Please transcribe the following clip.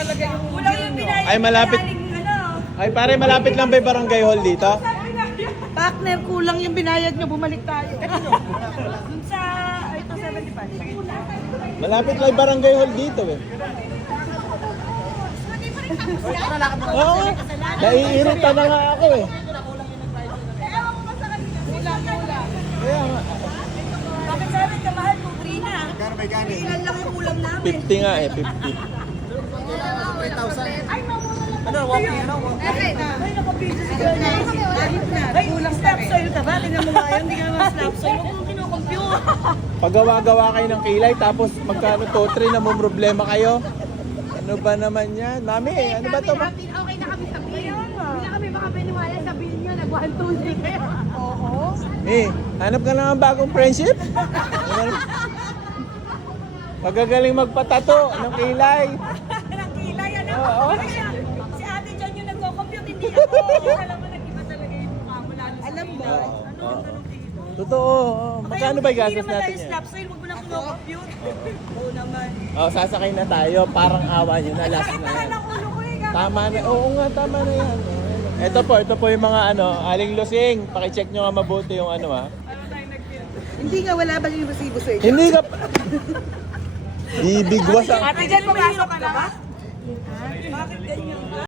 talaga yung Kulang yung binayad. Ay, malapit. Ay, pare, malapit lang ba yung barangay hall dito? Partner, kulang yung binayad nyo. Bumalik tayo. Dun sa, ito 75. Malapit lang yung barangay hall dito eh. Oo, naiirita na nga ako eh. Kaya nga, Bakit sabi ka mahal kung free na? Ilan lang yung ulam namin. 50 nga eh, 50. Ano, walking, ano? Ay, nakapiso si Girl na. Ay, slap soil ka ba? Tingnan mo nga yun, hindi ka naman slap soil. Huwag mong kinocompute. Paggawa-gawa kayo ng kilay tapos magkano to 3 na mo problema kayo. Ano ba naman yan? Mami, ano ba to? Okay na kami sabihin. Hindi na kami makapaniwala sabihin nyo, nag-1, 2, 3 kayo. Oo. Eh, hanap ka na ng bagong friendship? Pagagaling magpatato ng kilay. Ng kilay, ano? Oo. Si ate John yung nagko-compute, hindi ako. Alam mo, nag-iba talaga yung mukha mo. Lalo sa Alam mo, kilay. Ano ang tanong dito? Totoo. Magkano ba gastos Hindi naman natin tayo yan? slap soil, huwag mo lang kinocompute. Oo naman. Oh, sasakay na tayo. Parang awa nyo na last na yan. Ang ulo ko eh. Tama na. Oo nga, tama na yan. Ito po yung mga ano, aling lusing. Pakicheck nyo nga mabuti yung ano ha. hindi nga wala ba yung resibo sa inyo? Hindi ka... Bibigwas ang... Ate John, pumasok ka na ba? Bakit ganyan?